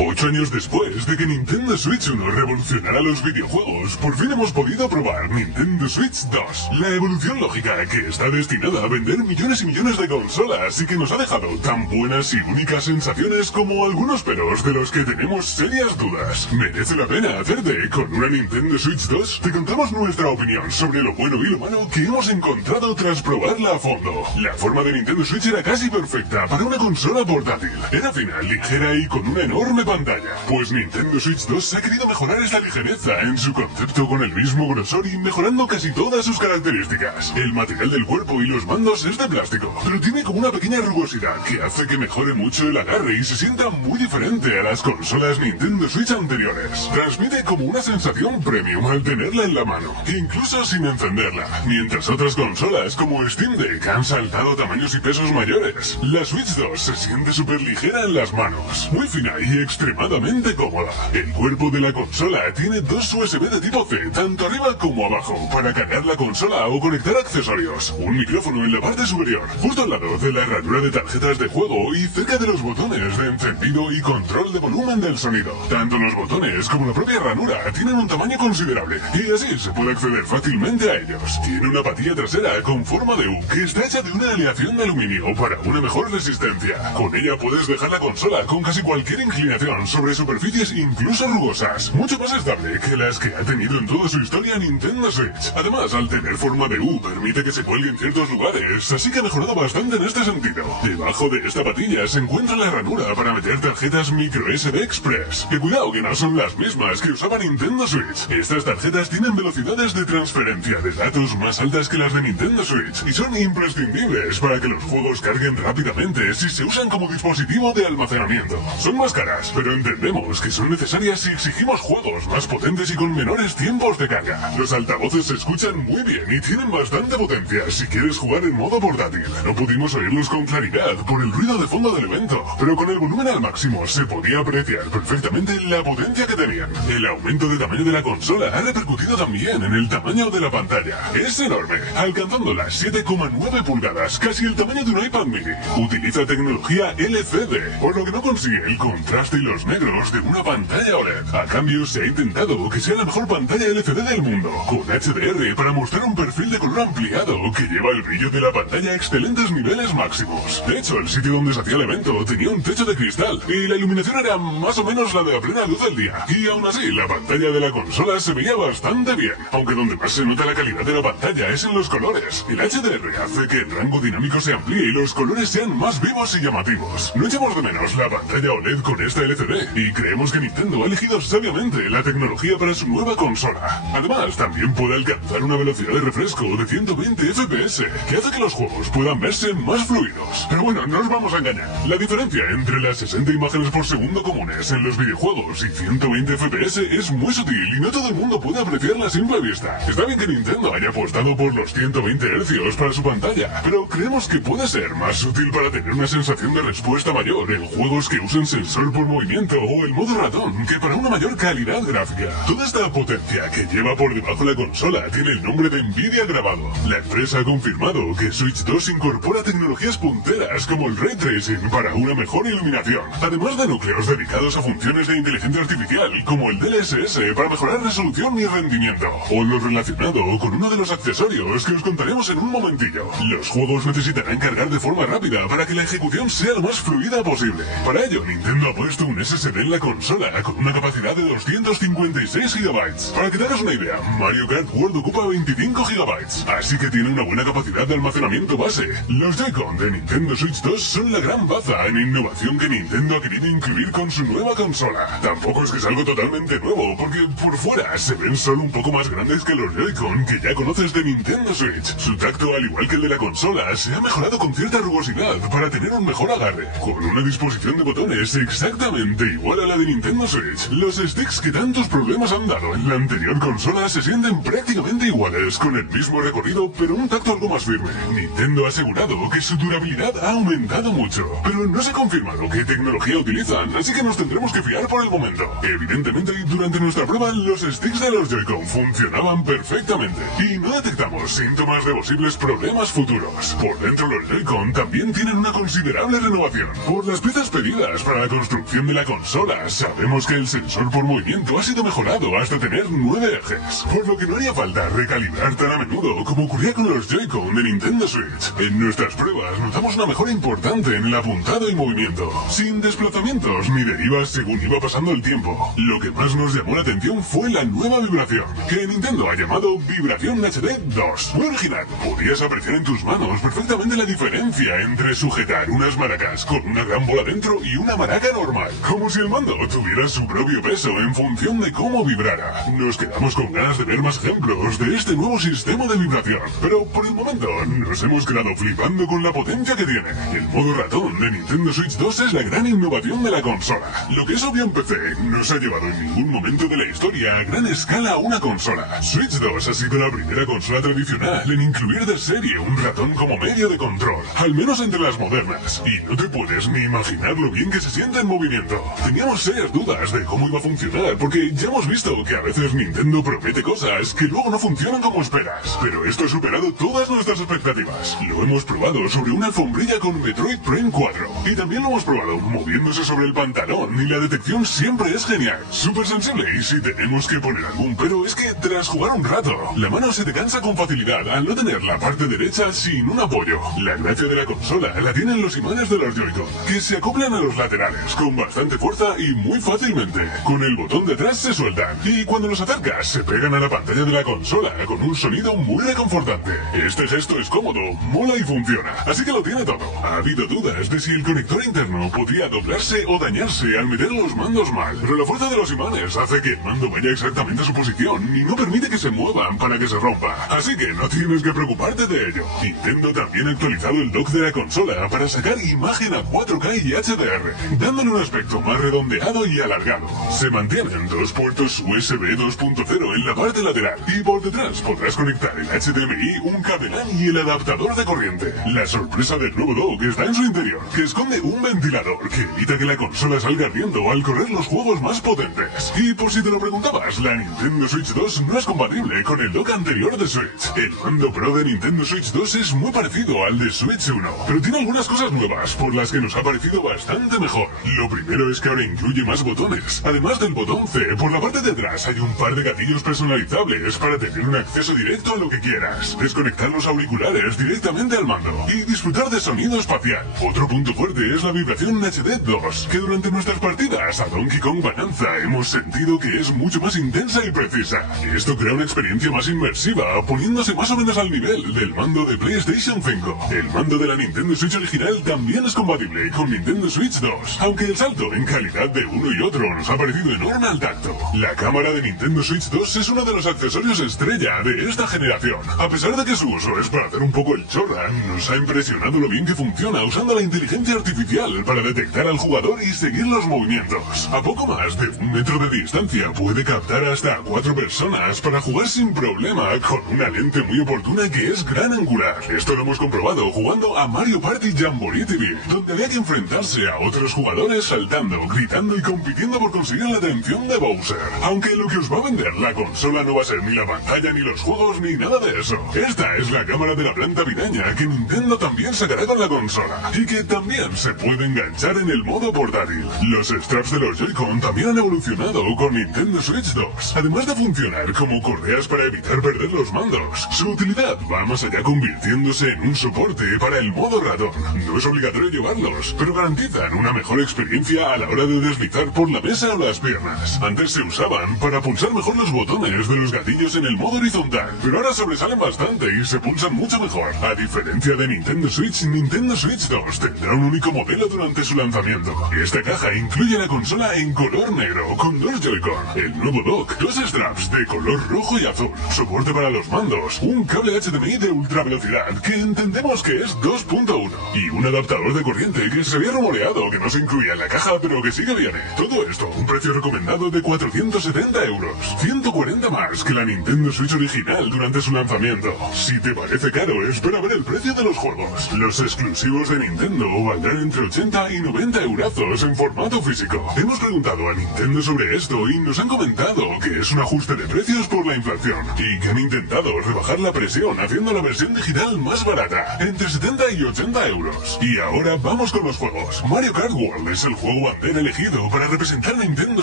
8 años después de que Nintendo Switch 1 revolucionara los videojuegos, por fin hemos podido probar Nintendo Switch 2. La evolución lógica que está destinada a vender millones y millones de consolas y que nos ha dejado tan buenas y únicas sensaciones como algunos peros de los que tenemos serias dudas. ¿Merece la pena hacerte con una Nintendo Switch 2? Te contamos nuestra opinión sobre lo bueno y lo malo que hemos encontrado tras probarla a fondo. La forma de Nintendo Switch era casi perfecta para una consola portátil. Era fina, ligera y con una enorme pantalla. Pues Nintendo Switch 2 ha querido mejorar esta ligereza en su concepto con el mismo grosor y mejorando casi todas sus características. El material del cuerpo y los mandos es de plástico, pero tiene como una pequeña rugosidad que hace que mejore mucho el agarre y se sienta muy diferente a las consolas Nintendo Switch anteriores. Transmite como una sensación premium al tenerla en la mano, incluso sin encenderla, mientras otras consolas como Steam Deck han saltado tamaños y pesos mayores. La Switch 2 se siente súper ligera en las manos, muy fina y extremadamente cómoda. El cuerpo de la consola tiene dos USB de tipo C, tanto arriba como abajo, para cargar la consola o conectar accesorios. Un micrófono en la parte superior, justo al lado de la ranura de tarjetas de juego y cerca de los botones de encendido y control de volumen del sonido. Tanto los botones como la propia ranura tienen un tamaño considerable y así se puede acceder fácilmente a ellos. Tiene una patilla trasera con forma de U que está hecha de una aleación de aluminio para una mejor resistencia. Con ella puedes dejar la consola con casi cualquier inclinación sobre superficies incluso rugosas, mucho más estable que las que ha tenido en toda su historia Nintendo Switch. Además, al tener forma de U, permite que se cuelgue en ciertos lugares, así que ha mejorado bastante en este sentido. Debajo de esta patilla se encuentra la ranura para meter tarjetas micro SD Express, que cuidado que no son las mismas que usaba Nintendo Switch. Estas tarjetas tienen velocidades de transferencia de datos más altas que las de Nintendo Switch y son imprescindibles para que los juegos carguen rápidamente si se usan como dispositivo de almacenamiento. Son más caras, pero entendemos que son necesarias si exigimos juegos más potentes y con menores tiempos de carga. Los altavoces se escuchan muy bien y tienen bastante potencia si quieres jugar en modo portátil. No pudimos oírlos con claridad por el ruido de fondo del evento, pero con el volumen al máximo se podía apreciar perfectamente la potencia que tenían. El aumento de tamaño de la consola ha repercutido también en el tamaño de la pantalla. Es enorme, alcanzando las 7,9 pulgadas, casi el tamaño de un iPad mini. Utiliza tecnología LCD, por lo que no consigue el contraste y los negros de una pantalla OLED. A cambio, se ha intentado que sea la mejor pantalla LCD del mundo, con HDR para mostrar un perfil de color ampliado que lleva el brillo de la pantalla a excelentes niveles máximos. De hecho, el sitio donde se hacía el evento tenía un techo de cristal y la iluminación era más o menos la de la plena luz del día. Y aún así, la pantalla de la consola se veía bastante bien, aunque donde más se nota la calidad de la pantalla es en los colores. El HDR hace que el rango dinámico se amplíe y los colores sean más vivos y llamativos. No echamos de menos la pantalla OLED con esta LCD y creemos que Nintendo ha elegido sabiamente la tecnología para su nueva consola. Además, también puede alcanzar una velocidad de refresco de 120 FPS, que hace que los juegos puedan verse más fluidos. Pero bueno, no nos vamos a engañar. La diferencia entre las 60 imágenes por segundo comunes en los videojuegos y 120 FPS es muy sutil y no todo el mundo puede apreciarla a simple vista. Está bien que Nintendo haya apostado por los 120 Hz para su pantalla, pero creemos que puede ser más útil para tener una sensación de respuesta mayor en juegos que usen sensor por movimiento o el modo ratón que para una mayor calidad gráfica. Toda esta potencia que lleva por debajo la consola tiene el nombre de Nvidia grabado. La empresa ha confirmado que Switch 2 incorpora tecnologías punteras como el Ray Tracing para una mejor iluminación, además de núcleos dedicados a funciones de inteligencia artificial como el DLSS para mejorar resolución y rendimiento, o lo relacionado con uno de los accesorios que os contaremos en un momentillo. Los juegos necesitarán cargar de forma rápida para que la ejecución sea lo más fluida posible. Para ello, Nintendo ha puesto un SSD en la consola con una capacidad de 256 GB. Para que te hagas una idea, Mario Kart World ocupa 25 GB, así que tiene una buena capacidad de almacenamiento base. Los Joy-Con de Nintendo Switch 2 son la gran baza en innovación que Nintendo ha querido incluir con su nueva consola. Tampoco es que es algo totalmente nuevo, porque por fuera se ven solo un poco más grandes que los Joy-Con que ya conoces de Nintendo Switch. Su tacto, al igual que el de la consola, se ha mejorado con cierta rugosidad para tener un mejor agarre, con una disposición de botones exactamente igual a la de Nintendo Switch. Los sticks que tantos problemas han dado en la anterior consola se sienten prácticamente iguales, con el mismo recorrido pero un tacto algo más firme. Nintendo ha asegurado que su durabilidad ha aumentado mucho, pero no se ha confirmado qué tecnología utilizan, así que nos tendremos que fiar por el momento. Evidentemente, durante nuestra prueba, los sticks de los Joy-Con funcionaban perfectamente y no detectamos síntomas de posibles problemas futuros. Por dentro, los Joy-Con también tienen una considerable renovación por las piezas pedidas para la construcción de la consola, sabemos que el sensor por movimiento ha sido mejorado hasta tener 9 ejes, por lo que no haría falta recalibrar tan a menudo como ocurría con los Joy-Con de Nintendo Switch. En nuestras pruebas notamos una mejora importante en el apuntado y movimiento, sin desplazamientos ni derivas según iba pasando el tiempo. Lo que más nos llamó la atención fue la nueva vibración, que Nintendo ha llamado Vibración HD 2. Muy original, podías apreciar en tus manos perfectamente la diferencia entre sujetar unas maracas con una gran bola dentro y una maraca normal, como si el mando tuviera su propio peso en función de cómo vibrara. Nos quedamos con ganas de ver más ejemplos de este nuevo sistema de vibración, pero por el momento nos hemos quedado flipando con la potencia que tiene. El modo ratón de Nintendo Switch 2 es la gran innovación de la consola. Lo que es obvio en PC no se ha llevado en ningún momento de la historia a gran escala a una consola. Switch 2 ha sido la primera consola tradicional en incluir de serie un ratón como medio de control, al menos entre las modernas, y no te puedes ni imaginar lo bien que se siente en movimiento. Teníamos serias dudas de cómo iba a funcionar, porque ya hemos visto que a veces Nintendo promete cosas que luego no funcionan como esperas, pero esto ha superado todas nuestras expectativas. Lo hemos probado sobre una alfombrilla con Metroid Prime 4, y también lo hemos probado moviéndose sobre el pantalón, y la detección siempre es genial, súper sensible, y si tenemos que poner algún pero es que tras jugar un rato, la mano se te cansa con facilidad al no tener la parte derecha sin un apoyo. La gracia de la consola la tienen los imanes de los Joy-Con, que se acoplan a los laterales con bastante fuerza y muy fácilmente. Con el botón de atrás se sueltan, y cuando los acercas se pegan a la pantalla de la consola con un sonido muy reconfortante. Este gesto es cómodo, mola y funciona, así que lo tiene todo. Ha habido dudas de si el conector interno podía doblarse o dañarse al meter los mandos mal, pero la fuerza de los imanes hace que el mando vaya exactamente a su posición y no permite que se muevan para que se rompa, así que no tienes que preocuparte de ello. Nintendo también ha actualizado el dock de la consola para sacar imagen a 4K y HDR, dándole un aspecto más redondeado y alargado. Se mantienen dos puertos USB 2.0 en la parte lateral, y por detrás podrás conectar el HDMI, un cable LAN y el adaptador de corriente. La sorpresa del nuevo dock está en su interior, que esconde un ventilador que evita que la consola salga ardiendo al correr los juegos más potentes. Y por si te lo preguntabas, la Nintendo Switch 2 no es compatible con el dock anterior de Switch. El mando Pro de Nintendo Switch 2 es muy parecido al de Switch 1, pero tiene algunas cosas nuevas por las que nos ha parecido bastante mejor. Lo primero es que ahora incluye más botones. Además del botón C, por la parte de atrás hay un par de gatillos personalizables para tener un acceso directo a lo que quieras, desconectar los auriculares directamente al mando y disfrutar de sonido espacial. Otro punto fuerte es la vibración HD 2, que durante nuestras partidas a Donkey Kong Bonanza hemos sentido que es mucho más intensa y precisa. Esto crea una experiencia más inmersiva, poniéndose más o menos al nivel del mando de PlayStation 5. El mando de la Nintendo Switch original también es compatible con Nintendo Switch 2, aunque el salto en calidad de uno y otro nos ha parecido enorme al tacto. La cámara de Nintendo Switch 2 es uno de los accesorios estrella de esta generación. A pesar de que su uso es para hacer un poco el chorra, nos ha impresionado lo bien que funciona usando la inteligencia artificial para detectar al jugador y seguir los movimientos. A poco más de 1 metro de distancia puede captar hasta 4 personas para jugar sin problema con una lente muy oportuna que es gran angular. Esto lo hemos comprobado jugando a Mario Party Jamboree TV, donde había que enfrentarse a otros jugadores saltando, gritando y compitiendo por conseguir la atención de Bowser. Aunque lo que os va a vender la consola no va a ser ni la pantalla, ni los juegos, ni nada de eso. Esta es la cámara de la planta piraña que Nintendo también sacará con la consola, y que también se puede enganchar en el modo portátil. Los straps de los Joy-Con también han evolucionado con Nintendo Switch 2, además de funcionar como correas para evitar perder los mandos. Su utilidad va más allá, convirtiéndose en un soporte para el modo ratón. No es obligatorio llevarlos, pero garantizan una mejor experiencia a la hora de deslizar por la mesa o las piernas. Antes se usaban para pulsar mejor los botones de los gatillos en el modo horizontal, pero ahora sobresalen bastante y se pulsan mucho mejor. A diferencia de Nintendo Switch 2 tendrá un único modelo durante su lanzamiento. Esta caja incluye la consola en color negro, con 2 Joy-Con, el nuevo dock, 2 straps de color rojo y azul, soporte para los mandos, un cable HDMI de ultra velocidad, que entendemos que es 2.1, y un adaptador de corriente que se había rumoreado que no se incluía en la caja, pero que sí que viene. Todo esto a un precio recomendado de 470 euros, 140 más que la Nintendo Switch original durante su lanzamiento. Si te parece caro, espera ver el precio de los juegos. Los exclusivos de Nintendo valdrán entre 80 y 90 eurazos en formato físico. Hemos preguntado a Nintendo sobre esto y nos han comentado que es un ajuste de precios por la inflación, y que han intentado rebajar la presión haciendo la versión digital más barata, entre 70 y 80 euros. Y ahora vamos con los juegos. Mario Kart World es el juego juego bandera elegido para representar a Nintendo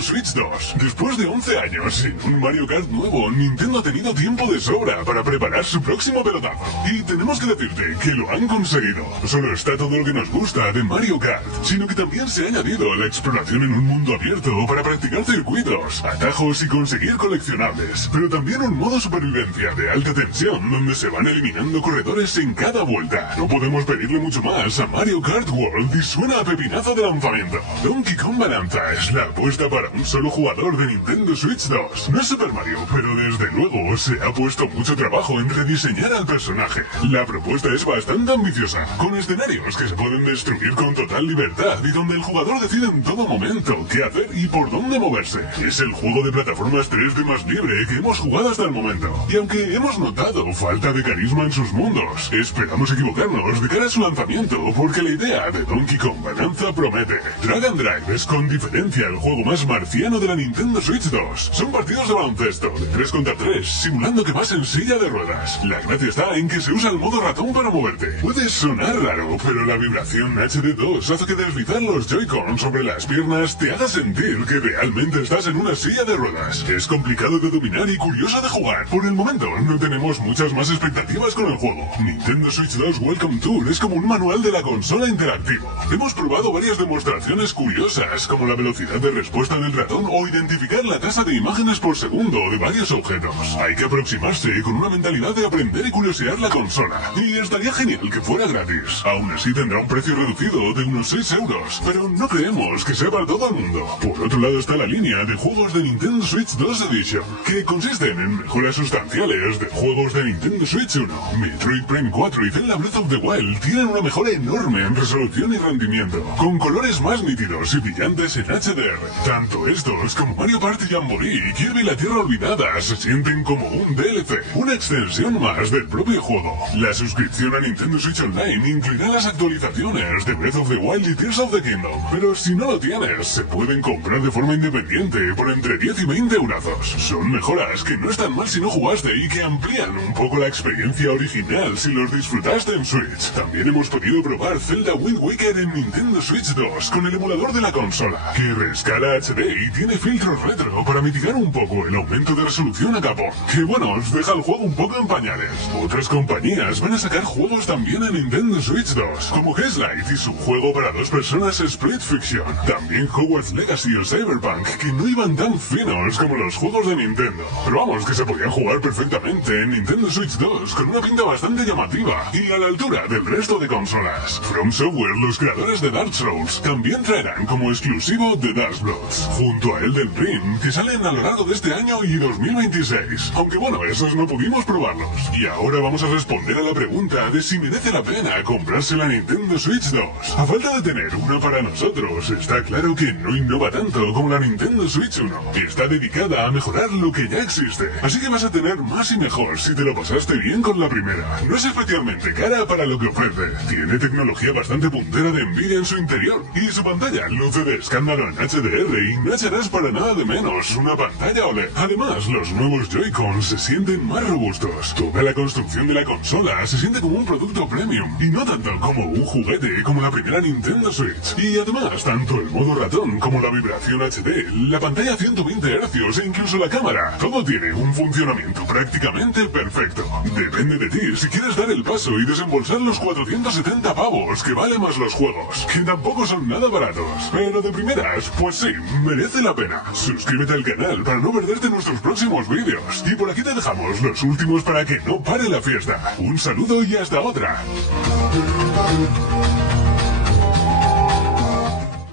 Switch 2. Después de 11 años sin un Mario Kart nuevo, Nintendo ha tenido tiempo de sobra para preparar su próximo pelotazo. Y tenemos que decirte que lo han conseguido. No solo está todo lo que nos gusta de Mario Kart, sino que también se ha añadido la exploración en un mundo abierto para practicar circuitos, atajos y conseguir coleccionables. Pero también un modo supervivencia de alta tensión donde se van eliminando corredores en cada vuelta. No podemos pedirle mucho más a Mario Kart World y suena a pepinazo de lanzamiento. Donkey Kong Bonanza es la apuesta para un solo jugador de Nintendo Switch 2. No es Super Mario, pero desde luego se ha puesto mucho trabajo en rediseñar al personaje. La propuesta es bastante ambiciosa, con escenarios que se pueden destruir con total libertad y donde el jugador decide en todo momento qué hacer y por dónde moverse. Es el juego de plataformas 3D más libre que hemos jugado hasta el momento. Y aunque hemos notado falta de carisma en sus mundos, esperamos equivocarnos de cara a su lanzamiento, porque la idea de Donkey Kong Bonanza promete. Drag and Drive es con diferencia el juego más marciano de la Nintendo Switch 2. Son partidos de baloncesto, de 3 contra 3, simulando que vas en silla de ruedas. La gracia está en que se usa el modo ratón para moverte. Puede sonar raro, pero la vibración HD2 hace que deslizar los Joy-Con sobre las piernas te haga sentir que realmente estás en una silla de ruedas. Es complicado de dominar y curioso de jugar. Por el momento, no tenemos muchas más expectativas con el juego. Nintendo Switch 2 Welcome Tour es como un manual de la consola interactivo. Hemos probado varias demostraciones curiosas, como la velocidad de respuesta del ratón o identificar la tasa de imágenes por segundo de varios objetos. Hay que aproximarse con una mentalidad de aprender y curiosear la consola. Y estaría genial que fuera gratis. Aún así tendrá un precio reducido de unos 6 euros, pero no creemos que sea para todo el mundo. Por otro lado está la línea de juegos de Nintendo Switch 2 Edition, que consisten en mejoras sustanciales de juegos de Nintendo Switch 1. Metroid Prime 4 y Zelda Breath of the Wild tienen una mejora enorme en resolución y rendimiento, con colores más nítidos y brillantes en HDR. Tanto estos como Mario Party Jamboree y Kirby la Tierra Olvidada se sienten como un DLC, una extensión más del propio juego. La suscripción a Nintendo Switch Online incluirá las actualizaciones de Breath of the Wild y Tears of the Kingdom, pero si no lo tienes, se pueden comprar de forma independiente por entre 10 y 20 eurazos. Son mejoras que no están mal si no jugaste y que amplían un poco la experiencia original si los disfrutaste en Switch. También hemos podido probar Zelda Wind Waker en Nintendo Switch 2 con el emulador de la consola, que rescala HD y tiene filtros retro para mitigar un poco el aumento de resolución a capón, que bueno, os deja el juego un poco en pañales. Otras compañías van a sacar juegos también en Nintendo Switch 2, como Hazelight y su juego para 2 personas Split Fiction. También Hogwarts Legacy o Cyberpunk, que no iban tan finos como los juegos de Nintendo, pero vamos, que se podían jugar perfectamente en Nintendo Switch 2 con una pinta bastante llamativa y a la altura del resto de consolas. From Software, los creadores de Dark Souls, también traerán como exclusivo The Dark Bloods, junto a Elden Ring, que salen a lo largo de este año y 2026. Aunque bueno, esos no pudimos probarlos. Y ahora vamos a responder a la pregunta de si merece la pena comprarse la Nintendo Switch 2. A falta de tener una para nosotros, está claro que no innova tanto como la Nintendo Switch 1. Está dedicada a mejorar lo que ya existe, así que vas a tener más y mejor si te lo pasaste bien con la primera. No es especialmente cara para lo que ofrece. Tiene tecnología bastante puntera de Nvidia en su interior y su pantalla luce de escándalo en HDR y no echarás para nada de menos una pantalla OLED. Además, los nuevos Joy-Con se sienten más robustos. Toda la construcción de la consola se siente como un producto premium y no tanto como un juguete como la primera Nintendo Switch. Y además, tanto el modo ratón como la vibración HD, la pantalla a 120 Hz e incluso la cámara, todo tiene un funcionamiento prácticamente perfecto. Depende de ti si quieres dar el paso y desembolsar los 470 pavos que vale más los juegos, que tampoco son nada baratos. Pero de primeras, pues sí, merece la pena. Suscríbete al canal para no perderte nuestros próximos vídeos. Y por aquí te dejamos los últimos para que no pare la fiesta. Un saludo y hasta otra.